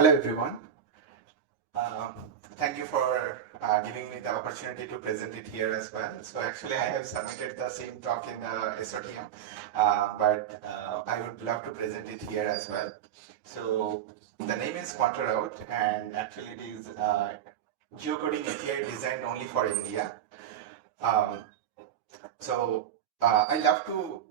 Hello everyone. Thank you for giving me the opportunity to present it here as well. So actually I have submitted the same talk in the SOTM, but I would love to present it here as well. So the name is QuantaRoute and actually it is geocoding API designed only for India. Um, so I love to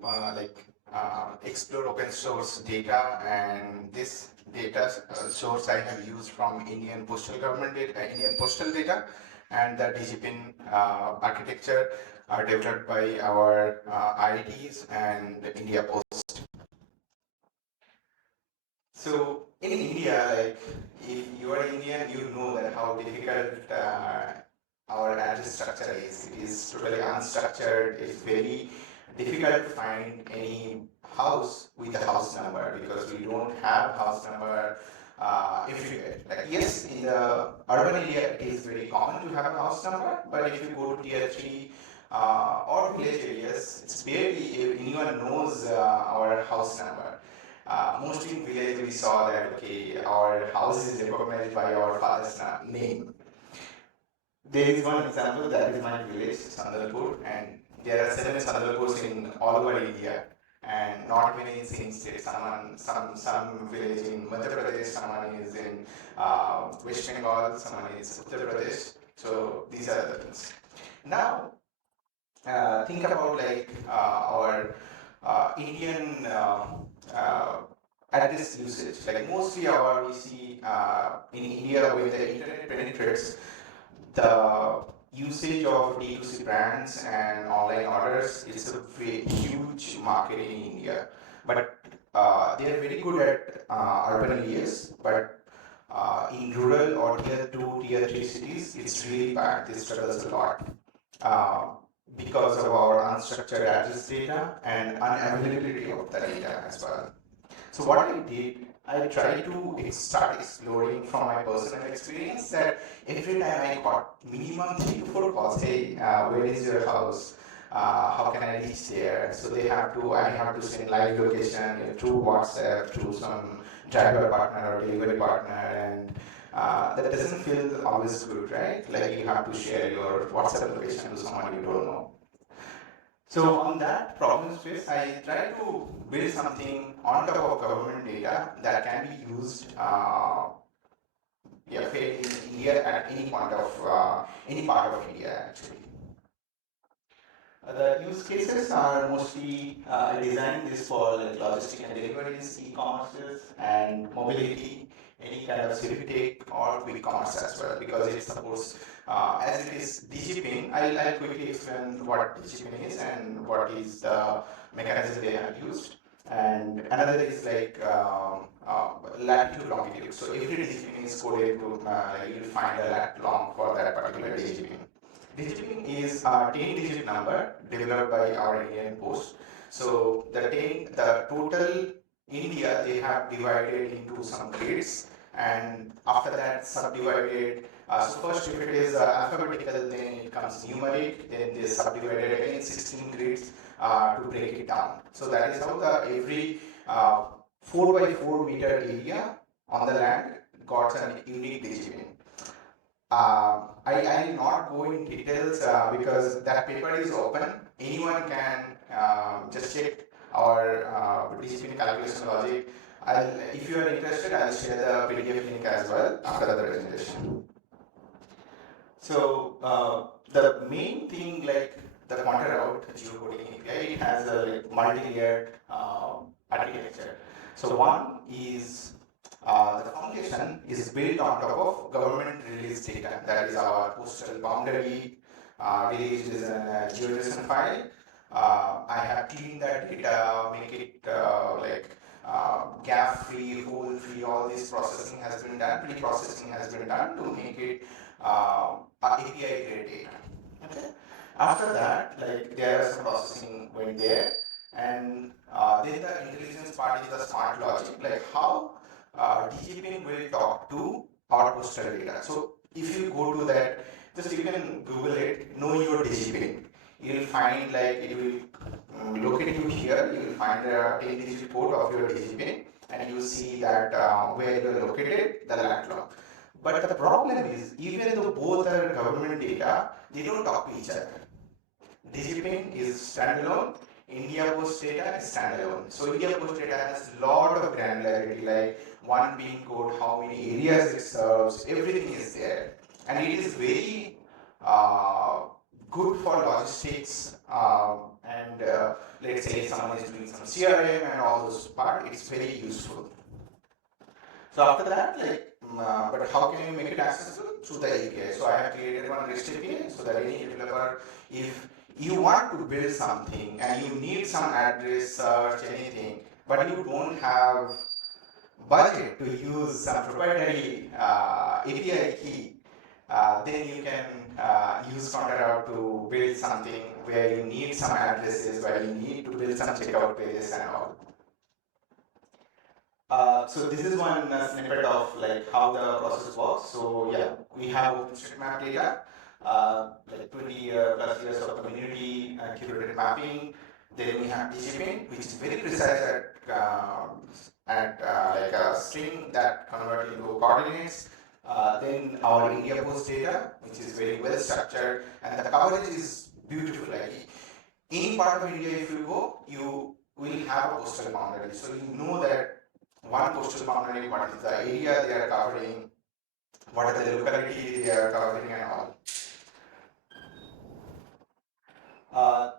explore open source data, and this data source I have used from Indian postal government data, Indian postal data, and the DGPIN architecture are developed by our IITs and India Post. So in India, like if you are Indian, you know that how difficult our address structure is. It is totally unstructured. It's very difficult to find any house with a house number because we don't have house number everywhere. Like yes, in the urban area it is very common to have a house number, but if you go to tier three or village areas, it's barely anyone knows our house number. Mostly in village we saw that okay, our house is recognized by our father's name. There is one example that is my village, Sandalpur, and there are seven Sandalpurs in all over India, and not many in same state. Some village in Madhya Pradesh, someone is in West Bengal, someone is Uttar Pradesh. So these are the things. Now think about like our Indian address usage. Like mostly our we see in India when the internet penetrates, the usage of D2C brands and online orders is a very huge market in India. But they are very good at urban areas, but in rural or tier 2, tier 3 cities, it's really bad. This struggles a lot uh, because of our unstructured address data and unavailability of the data as well. So what I did, I tried to start exploring from my personal experience that every time I got minimum 3 to 4 calls, hey, where is your house? How can I reach there? So I have to send live location through WhatsApp, through some driver partner or delivery partner, and that doesn't feel always good, right? Like you have to share your WhatsApp location to someone you don't know. So on that problem space, I try to build something on top of government data that can be used fairly in India at any part of India actually. The use cases are mostly I designed this for like logistic and deliveries, e-commerces, and mobility, any kind of civic tech or quick commerce as well, because it supports as it is DGPIN. I'll quickly explain what DGPIN is and what is the mechanism they have used. And another is like latitude longitude. So every DGPIN is coded to you'll find a lat long for that particular DGPIN. Digiting is a 10-digit number developed by our Indian Post. So the total India they have divided into some grids, and after that subdivided. So first, if it is alphabetical, then it comes numeric. Then they subdivided again 16 grids to break it down. So that is how the every 4 by 4 meter area on the land got a unique digit. I will not go in details because that paper is open. Anyone can just check our DCP calculation logic. If you are interested, I'll share the PDF link as well after the presentation. So the main thing, like the QuantaRoute geocoding API, it has a like, multi-layered architecture. So one is the foundation is built on top of government release data. That is our postal boundary released as a geodesic file. I have cleaned that data, make it gap free, hole free. All this processing has been done. Pre-processing has been done to make it API grade data. Okay. After that, like there is some processing went there, and then the intelligence part is the smart logic, like how DGPIN will talk to our postal data. So if you go to that, just you can Google it, know your DGPIN. You will find like it will locate you here. You will find a 10-digit code of your DGPIN, and you see that where you are located, the landlocked. But the problem is, even though both are government data, they don't talk to each other. DigiPin is standalone, India Post data is standalone. So India Post data has a lot of granularity, like one pin code, how many areas it serves, everything is there. And it is very uh, good for logistics and let's say someone is doing some CRM and all those part, it's very useful. So after that, but how can you make it accessible? Through the API. So I have created one REST API so that any developer, if you want to build something and you need some address, search, anything, but you don't have budget to use some proprietary API key, then you can use QuantaRoute to build something where you need some addresses, where you need to build some checkout pages and all. So this is one snippet of like how the process works. So yeah, we have OpenStreetMap data, like 20 plus years of community curated mapping. Then we have DigiPin, which is very precise at like a string that convert into coordinates. Then our India Post data, which is very well structured, and the coverage is beautiful. Like any part of India, if you go, you will have a postal boundary. So you know that one postal boundary, what is the area they are covering, what are the locality they are covering and all.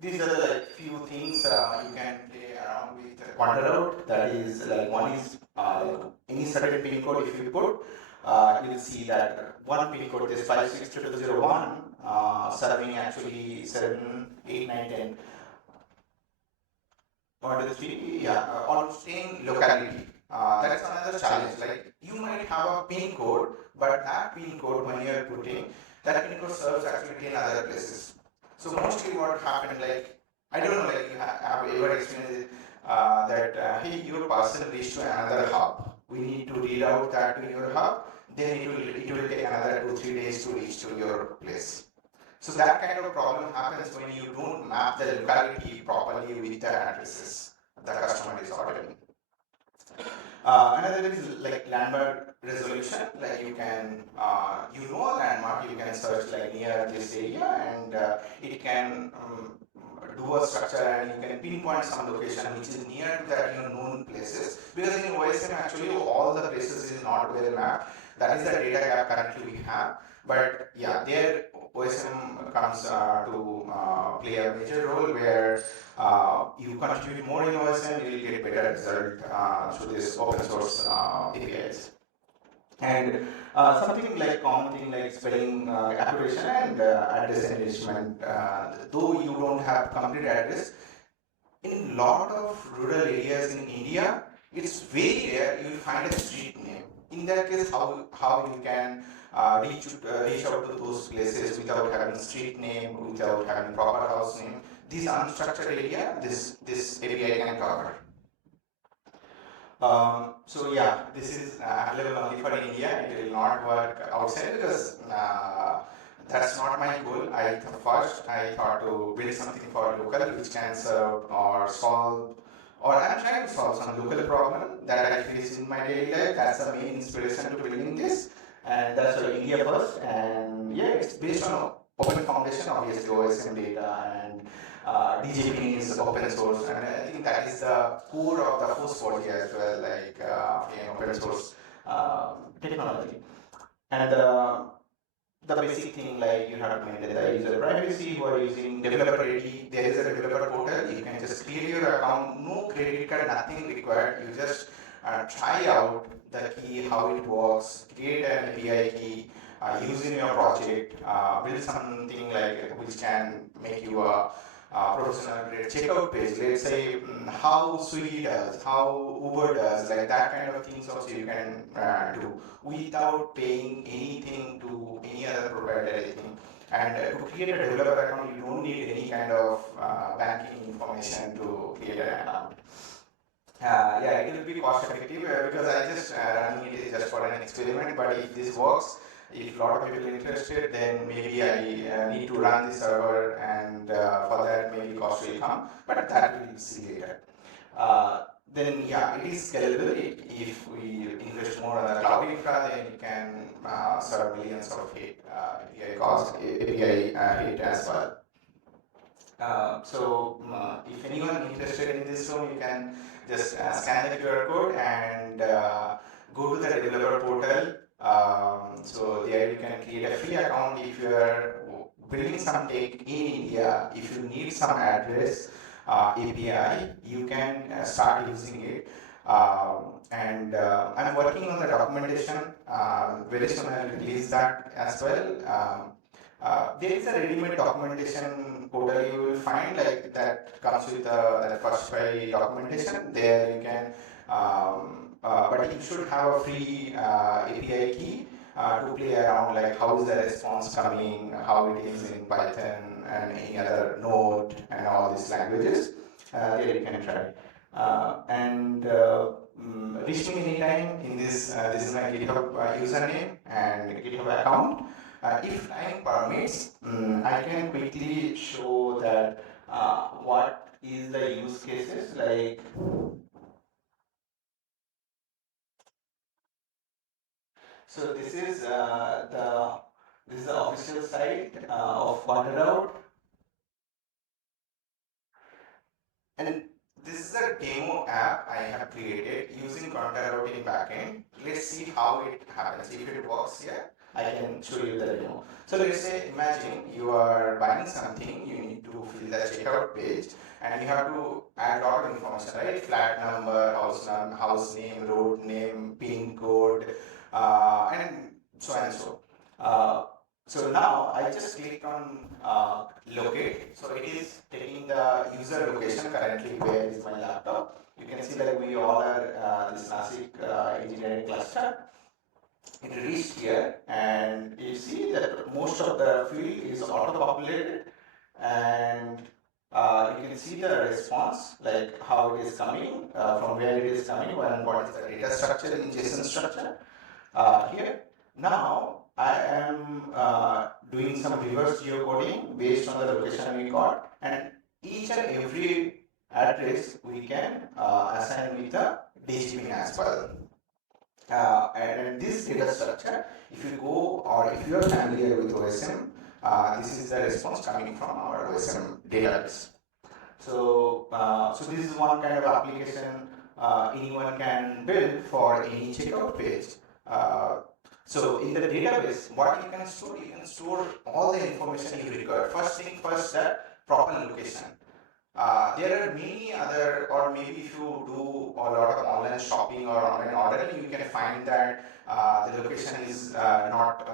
These are the like few things you can play around with QuantaRoute. That is like one is like any certain pin code if you put, you'll see that one pin code is 562201 serving actually 7, 8, 9, 10. 1, 2, 3, yeah, almost 10 locality. That's another challenge. Like you might have a pin code, but that pin code when you are putting, that pin code serves actually in other places. So mostly what happened, like I don't know, like you have ever experienced that hey, your parcel reached to another hub. We need to reroute that to your hub. Then it will take another 2-3 days to reach to your place. So that kind of problem happens when you don't map the locality properly with the addresses the customer is ordering. Another is like landmark resolution. Like you can, you know a landmark, you can search like near this area, and it can do a structure, and you can pinpoint some location which is near to that known places. Because in OSM actually all the places is not well mapped. That is the data gap currently we have. But yeah, there OSM comes to play a major role where you contribute more in OSM, you will get better result through this open source APIs. And something like common thing like spelling accuracy and address enrichment. Though you don't have complete address, in lot of rural areas in India, it's very rare you will find a street name. In that case, how you can reach out to those places without having street name, without having proper house name. This unstructured area, this API can cover. So yeah, this is available only for India. It will not work outside because that's not my goal. First I thought to build something for local which can serve or solve, or I'm trying to solve some local problem that I face in my daily life. That's the main inspiration to building this, and that's why India first. And yeah, it's based on open foundation, obviously OSM data, and DJP is open source, and I think that is the core of the FOSS4G as well, like open source technology. And the basic thing, like you have to maintain the user privacy. Who are using developer ready, there is a developer portal. You can just create your account, no credit card, nothing required. You just try out the key, how it works, create an API key, use in your project, build something like which can make you a professional grade checkout page. Let's say how Swiggy does, how Uber does, like that kind of things also you can do without paying anything to any other provider, anything. And to create a developer account, you don't need any kind of banking information to create an account. Yeah, it will be cost effective because I just running it is just for an experiment. But if this works, if a lot of people are interested, then maybe I need to run the server, and for that maybe cost will come. But that we will see later. then yeah, it is scalable. If we invest more on the cloud infra, then it can serve millions of hit API cost, API hit as well. If anyone interested in this room, you can just scan the QR code and go to the developer portal. So there you can create a free account if you are building some tech in India. If you need some address API, you can start using it. I'm working on the documentation. Very soon I'll release that as well. There is a ready-made documentation portal you will find like that comes with that FOSS4G documentation. There you can, but you should have a free API key to play around, like how is the response coming, how it is in Python and any other Node and all these languages. There you can try. Reach me anytime in this. This is my GitHub username and GitHub account. If time permits, I can quickly show that what is the use cases like. So this is the official site of QuantaRoute, and this is a demo app I have created using QuantaRoute in backend. Let's see how it happens. If it works here, I can show you the demo. So let's say, imagine you are buying something, you need to fill the checkout page, and you have to add a lot of information, right? Flat number, house name, road name, PIN code, and so and so. So now I just clicked on locate. So it is taking the user location currently where is my laptop. You can see that we all are this classic engineering cluster. It reached here, and you see that most of the field is auto-populated, and you can see the response, like how it is coming, from where it is coming, and what is the data structure in JSON structure. Here, now I am doing some reverse geocoding based on the location we got, and each and every address we can assign with a DGPin as well. And this data structure, if you go or if you are familiar with OSM, this is the response coming from our OSM database. So this is one kind of application anyone can build for any checkout page. So in the database, what you can store all the information you require. First thing first, that proper location. There are many other, or maybe if you do a lot of online shopping or online ordering, you can find that the location is not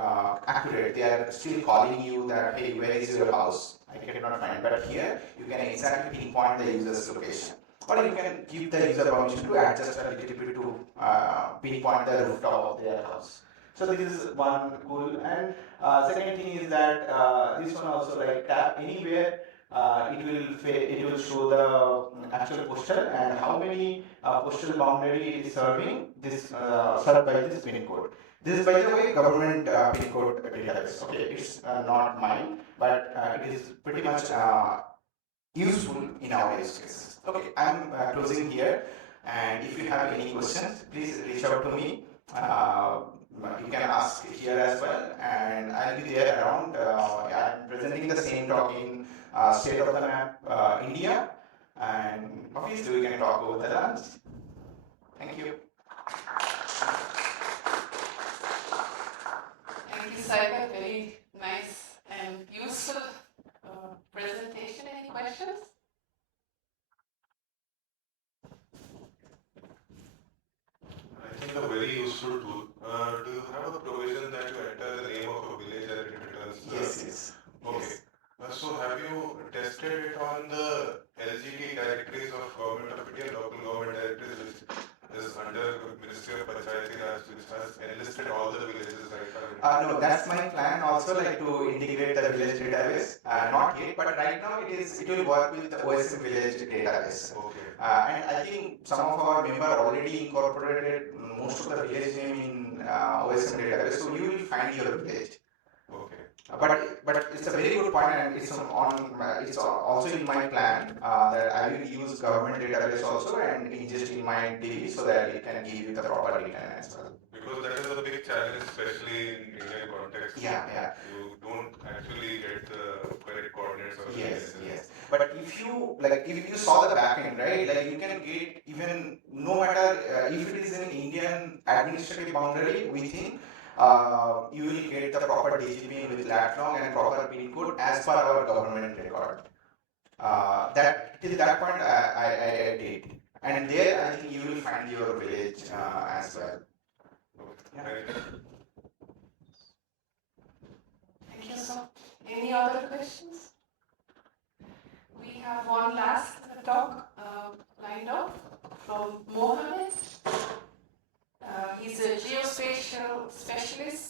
accurate. They are still calling you that, hey, where is your house? I cannot find. But here, you can exactly pinpoint the user's location. Or you can give the user permission to adjust a little bit to pinpoint the rooftop of their house. So this is one cool. And second thing is that this one also, like tap anywhere, it will show the actual postal and how many postal boundary it is serving, this served by this pin code. This is, by the way, government pin code database. Okay, it's not mine, but it is pretty much useful in our use cases. Okay, I'm closing here, and if you have any questions, please reach out to me. You can ask here as well, and I'll be there around. I'm presenting the same talk in state of the map India, and obviously we can talk over the lunch. Thank you. Thank you, Saikat. Very nice and useful presentation. Any questions? I think a very useful tool. Do you have a provision that you enter the name of a village and it returns the... Yes. Okay. Yes. So have you tested it on the LGD directories of Government of India, local government directories, which is under Ministry of Panchayati Raj, which has enlisted all the villages right now? No, that's my plan also, like to integrate the village database. Not yet, but right now it will work with the OSM village database. Okay. And I think some of our member already incorporated most of the village name in OSM database, so you will find your village. Okay. But it's a very good point, and it's also in my plan that I will use government database also and ingest in my DB so that it can give you the proper data as well. Because that is a big challenge, especially in Indian context. Yeah. You don't actually get the correct coordinates of the villages. Yes. But if you saw the backend, right? Like you can get even no matter if it is an Indian administrative boundary within, you will get the proper DGPin with lat long and proper pin code as per our government record. That till that point I did, and there I think you will find your village as well. Okay. Yeah. Thank you so. Any other questions? We have one last talk lined up from Mohammed. He's a geospatial specialist